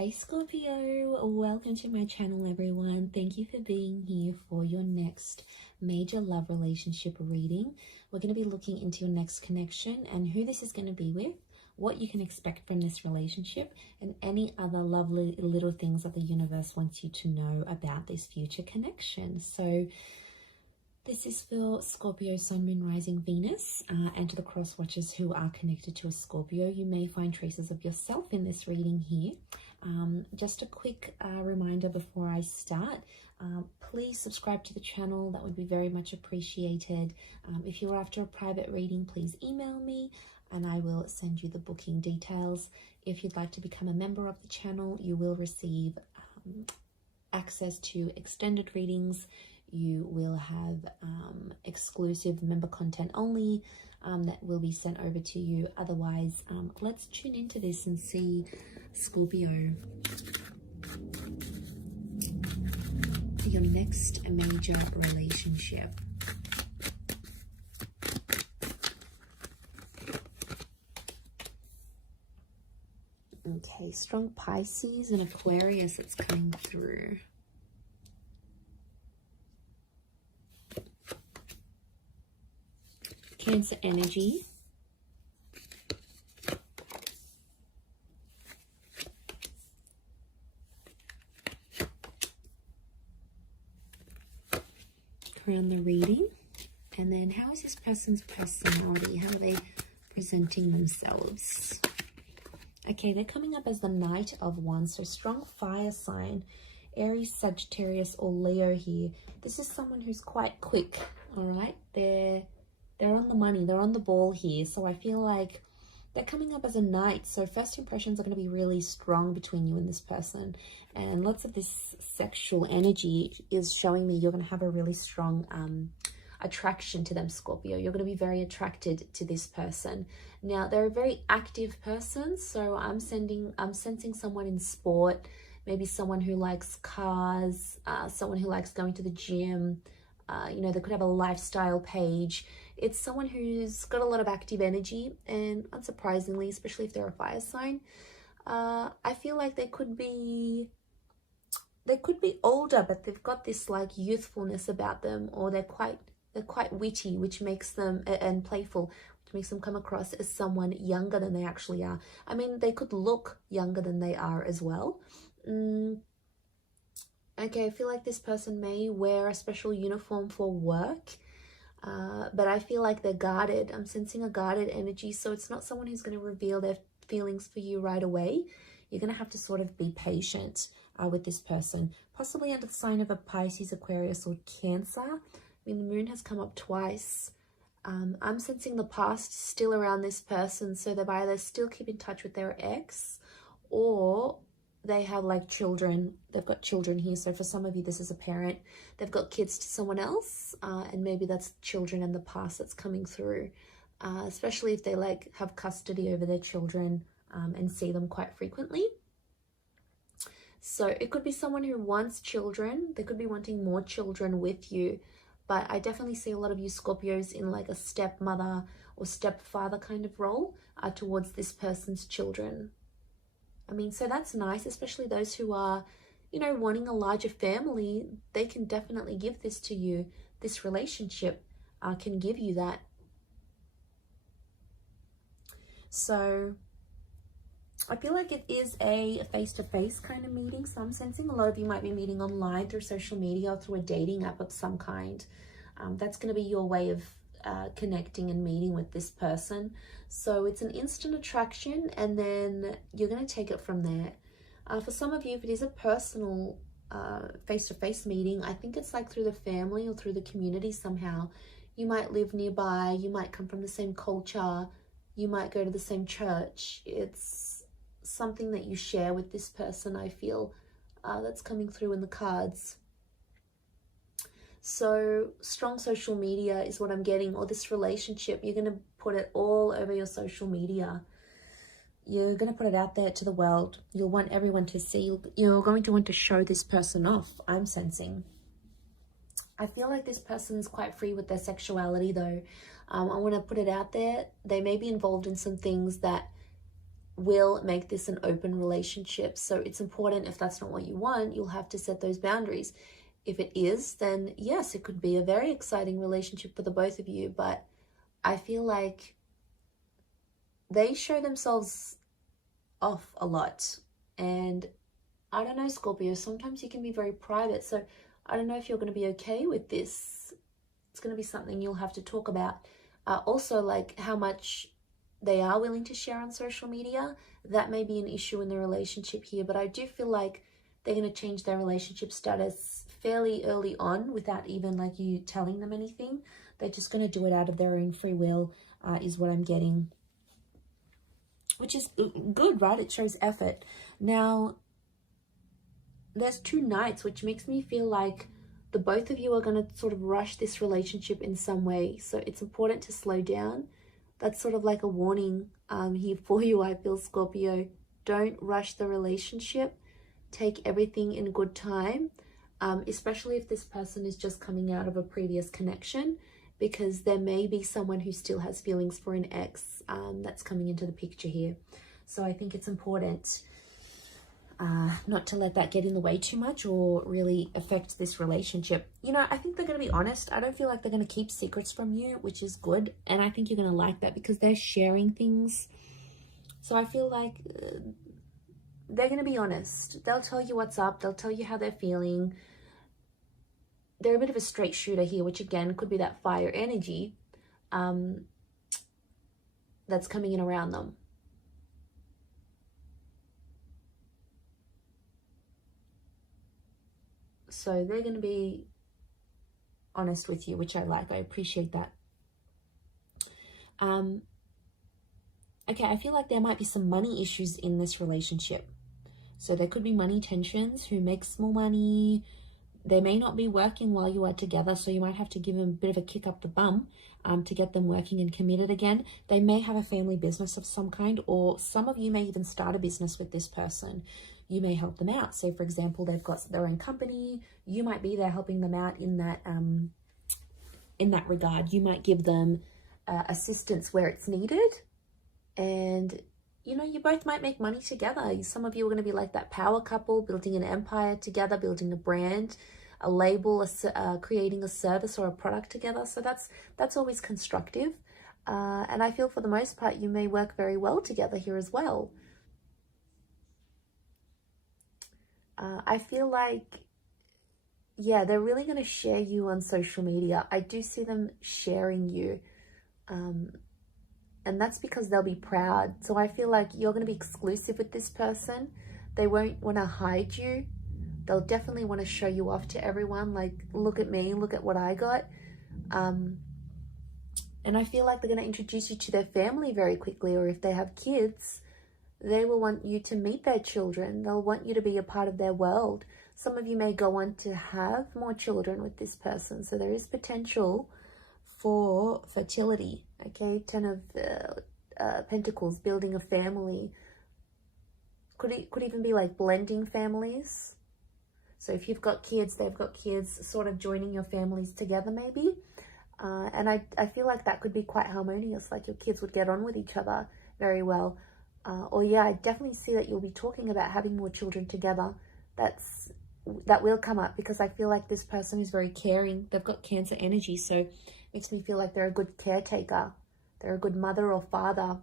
Hey Scorpio, welcome to my channel everyone. Thank you for being here for your next major love relationship reading. We're going to be looking into your next connection and who this is going to be with, what you can expect from this relationship, and any other lovely little things that the universe wants you to know about this future connection. So this is for Scorpio, Sun, Moon, Rising, Venus, and to the cross watchers who are connected to a Scorpio. You may find traces of yourself in this reading here. Just a quick reminder before I start, please subscribe to the channel. That would be very much appreciated. If you're after a private reading, please email me and I will send you the booking details. If you'd like to become a member of the channel, you will receive access to extended readings. You will have exclusive member content only that will be sent over to you. Otherwise, let's tune into this and see Scorpio, your next major relationship. Okay, strong Pisces and Aquarius that's coming through. Cancer energy. Around the reading. And then how is this person's personality? How are they presenting themselves? Okay, they're coming up as the Knight of Wands. So strong fire sign. Aries, Sagittarius, or Leo here. This is someone who's quite quick, all right? They're on the money, they're on the ball here. So I feel like they're coming up as a knight. So first impressions are going to be really strong between you and this person. And lots of this sexual energy is showing me you're going to have a really strong attraction to them, Scorpio. You're going to be very attracted to this person. Now, they're a very active person. So I'm sensing someone in sport, maybe someone who likes cars, someone who likes going to the gym. You know, they could have a lifestyle page. It's someone who's got a lot of active energy, and unsurprisingly, especially if they're a fire sign, I feel like they could be older, but they've got this like youthfulness about them, or they're quite witty, which makes them, and playful, which makes them come across as someone younger than they actually are. I mean, they could look younger than they are as well. Okay, I feel like this person may wear a special uniform for work, but I feel like they're guarded. I'm sensing a guarded energy, so it's not someone who's going to reveal their feelings for you right away. You're going to have to sort of be patient with this person, possibly under the sign of a Pisces, Aquarius, or Cancer. I mean, the moon has come up twice. I'm sensing the past still around this person, so they've either still keep in touch with their ex, or they have like children. They've got children here. So for some of you, this is a parent. They've got kids to someone else, and maybe that's children in the past that's coming through, especially if they like have custody over their children and see them quite frequently. So it could be someone who wants children. They could be wanting more children with you, but I definitely see a lot of you Scorpios in like a stepmother or stepfather kind of role towards this person's children. I mean, so that's nice, especially those who are, you know, wanting a larger family. They can definitely give this to you. This relationship can give you that. So I feel like it is a face-to-face kind of meeting. So I'm sensing a lot of you might be meeting online through social media or through a dating app of some kind. That's going to be your way of connecting and meeting with this person. So it's an instant attraction, and then you're going to take it from there. For some of you, if it is a personal face-to-face meeting, I think it's like through the family or through the community somehow. You might live nearby, you might come from the same culture, you might go to the same church. It's something that you share with this person, I feel, that's coming through in the cards. So strong social media is what I'm getting, or this relationship, you're going to put it all over your social media. You're going to put it out there to the world. You'll want everyone to see. You're going to want to show this person off, I'm sensing. I feel like this person's quite free with their sexuality though. I want to put it out there. They may be involved in some things that will make this an open relationship. So it's important, if that's not what you want, you'll have to set those boundaries. If it is, then yes, it could be a very exciting relationship for the both of you. But I feel like they show themselves off a lot. And I don't know, Scorpio, sometimes you can be very private. So I don't know if you're going to be okay with this. It's going to be something you'll have to talk about. Also, like how much they are willing to share on social media. That may be an issue in the relationship here. But I do feel like they're going to change their relationship status fairly early on without even like you telling them anything. They're just going to do it out of their own free will, is what I'm getting. Which is good, right? It shows effort. Now, there's 2 knights, which makes me feel like the both of you are going to sort of rush this relationship in some way. So it's important to slow down. That's sort of like a warning here for you, I feel, Scorpio. Don't rush the relationship. Take everything in good time, especially if this person is just coming out of a previous connection, because there may be someone who still has feelings for an ex that's coming into the picture here. So I think it's important not to let that get in the way too much or really affect this relationship. You know, I think they're going to be honest. I don't feel like they're going to keep secrets from you, which is good. And I think you're going to like that because they're sharing things. So I feel like they're going to be honest. They'll tell you what's up. They'll tell you how they're feeling. They're a bit of a straight shooter here, which again could be that fire energy that's coming in around them. So they're going to be honest with you, which I like. I appreciate that. Okay, I feel like there might be some money issues in this relationship. So there could be money tensions. Who makes more money? They may not be working while you are together, so you might have to give them a bit of a kick up the bum to get them working and committed again. They may have a family business of some kind, or some of you may even start a business with this person. You may help them out. So, for example, they've got their own company. You might be there helping them out in that regard. You might give them assistance where it's needed, and you know, you both might make money together. Some of you are going to be like that power couple, building an empire together, building a brand, a label, creating a service or a product together. So that's always constructive. And I feel for the most part, you may work very well together here as well. I feel like, yeah, they're really going to share you on social media. I do see them sharing you. And that's because they'll be proud. So I feel like you're going to be exclusive with this person. They won't want to hide you. They'll definitely want to show you off to everyone. Like, look at me, look at what I got. And I feel like they're going to introduce you to their family very quickly. Or if they have kids, they will want you to meet their children. They'll want you to be a part of their world. Some of you may go on to have more children with this person. So there is potential for fertility. Okay, 10 of Pentacles, building a family. Could even be like blending families. So if you've got kids, they've got kids, sort of joining your families together maybe. And I feel like that could be quite harmonious, like your kids would get on with each other very well. Or yeah, I definitely see that you'll be talking about having more children together. That will come up because I feel like this person is very caring. They've got Cancer energy, so it makes me feel like they're a good caretaker. They're a good mother or father.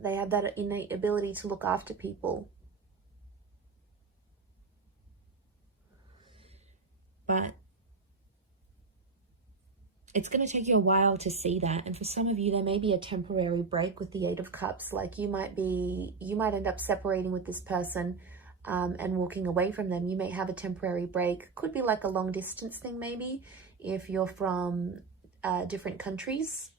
They have that innate ability to look after people. But it's going to take you a while to see that. And for some of you, there may be a temporary break with the 8 of Cups. Like you might end up separating with this person and walking away from them. You may have a temporary break. Could be like a long distance thing maybe, if you're from different countries.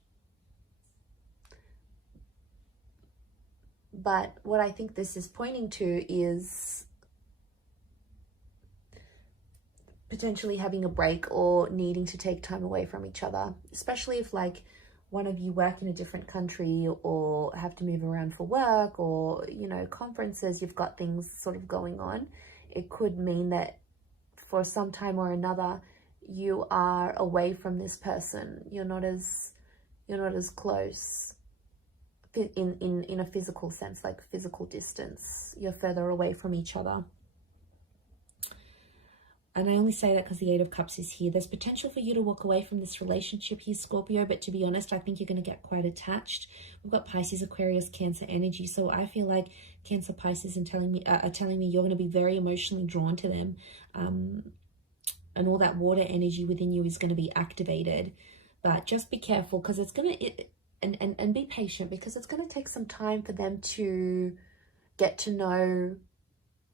But what I think this is pointing to is potentially having a break or needing to take time away from each other, especially if like one of you work in a different country or have to move around for work or, you know, conferences, you've got things sort of going on. It could mean that for some time or another, you are away from this person. You're not as close. in a physical sense, like physical distance. You're further away from each other. And I only say that because the Eight of Cups is here. There's potential for you to walk away from this relationship here, Scorpio, but to be honest, I think you're going to get quite attached. We've got Pisces, Aquarius, Cancer energy. So I feel like Cancer, Pisces are telling me you're going to be very emotionally drawn to them. And all that water energy within you is going to be activated. But just be careful, because it's going to... And be patient, because it's going to take some time for them to get to know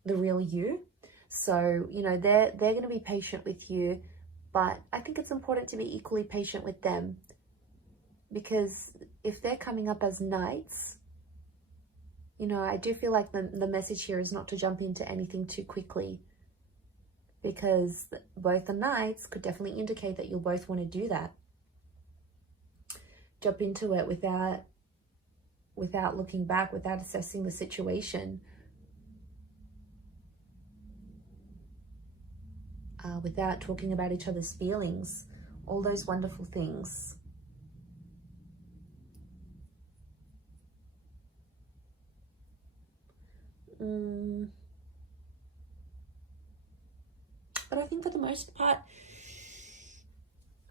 the real you. So, you know, they're going to be patient with you, but I think it's important to be equally patient with them, because if they're coming up as knights, you know, I do feel like the message here is not to jump into anything too quickly, because both the knights could definitely indicate that you'll both want to do that. Jump into it without looking back, without assessing the situation. Without talking about each other's feelings, all those wonderful things. But I think for the most part,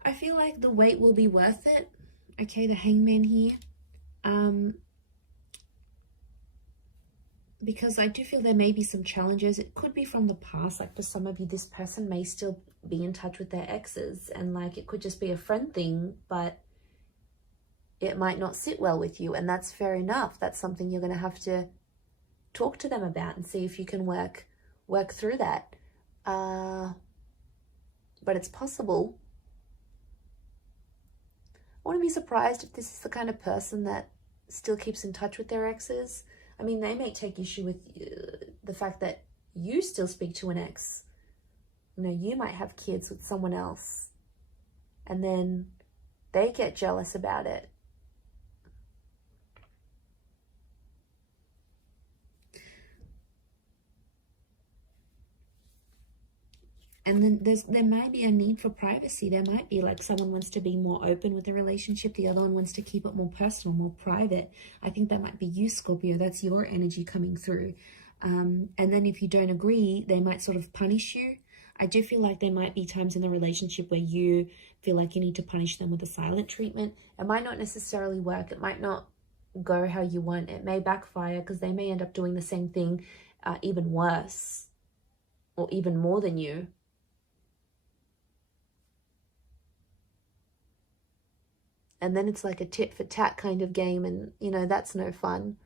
I feel like the wait will be worth it. Okay, the Hangman here. Because I do feel there may be some challenges. It could be from the past. Like for some of you, this person may still be in touch with their exes, and like it could just be a friend thing, but it might not sit well with you, and that's fair enough. That's something you're going to have to talk to them about and see if you can work through that. But it's possible. I wouldn't be surprised if this is the kind of person that still keeps in touch with their exes. I mean, they may take issue with the fact that you still speak to an ex. You know, you might have kids with someone else, and then they get jealous about it. And then there might be a need for privacy. There might be like someone wants to be more open with the relationship. The other one wants to keep it more personal, more private. I think that might be you, Scorpio. That's your energy coming through. And then if you don't agree, they might sort of punish you. I do feel like there might be times in the relationship where you feel like you need to punish them with a silent treatment. It might not necessarily work. It might not go how you want. It may backfire, because they may end up doing the same thing, even worse, or even more than you. And then it's like a tit for tat kind of game, and, you know, that's no fun.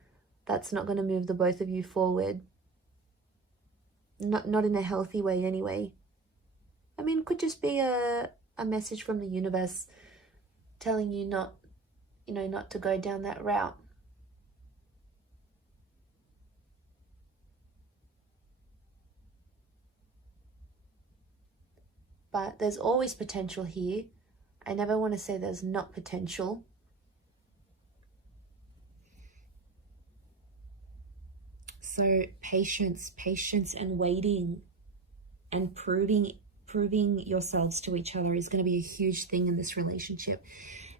That's not going to move the both of you forward. Not in a healthy way anyway. I mean, it could just be a message from the universe telling you not to go down that route. But there's always potential here. I never want to say there's not potential. So patience and waiting and proving yourselves to each other is going to be a huge thing in this relationship.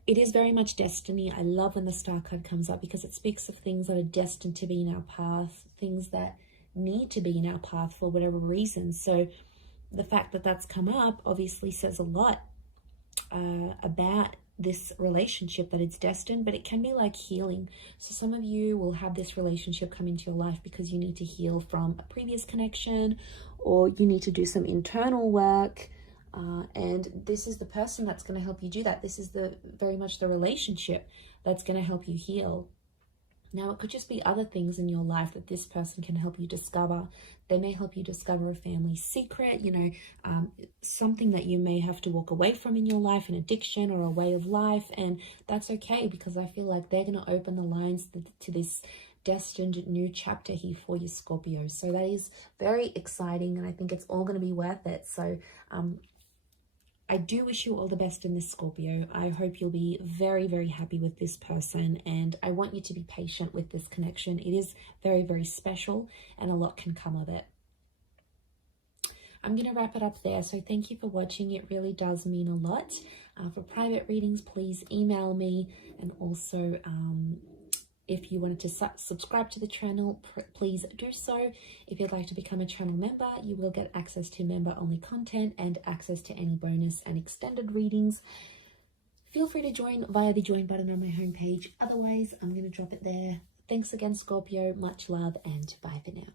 It is very much destiny. I love when the Star card comes up, because it speaks of things that are destined to be in our path, things that need to be in our path for whatever reason. So the fact that that's come up obviously says a lot about this relationship, that it's destined. But it can be like healing. So some of you will have this relationship come into your life because you need to heal from a previous connection, or you need to do some internal work, and this is the person that's going to help you do that. This is very much the relationship that's going to help you heal. Now, it could just be other things in your life that this person can help you discover. They may help you discover a family secret, something that you may have to walk away from in your life, an addiction or a way of life. And that's okay, because I feel like they're going to open the lines to this destined new chapter here for you, Scorpio. So that is very exciting, and I think it's all going to be worth it. So I do wish you all the best in this, Scorpio. I hope you'll be very, very happy with this person, and I want you to be patient with this connection. It is very, very special, and a lot can come of it. I'm going to wrap it up there. So thank you for watching. It really does mean a lot. For private readings, please email me, and also If you wanted to subscribe to the channel, please do so. If you'd like to become a channel member, you will get access to member-only content and access to any bonus and extended readings. Feel free to join via the join button on my homepage. Otherwise, I'm going to drop it there. Thanks again, Scorpio. Much love and bye for now.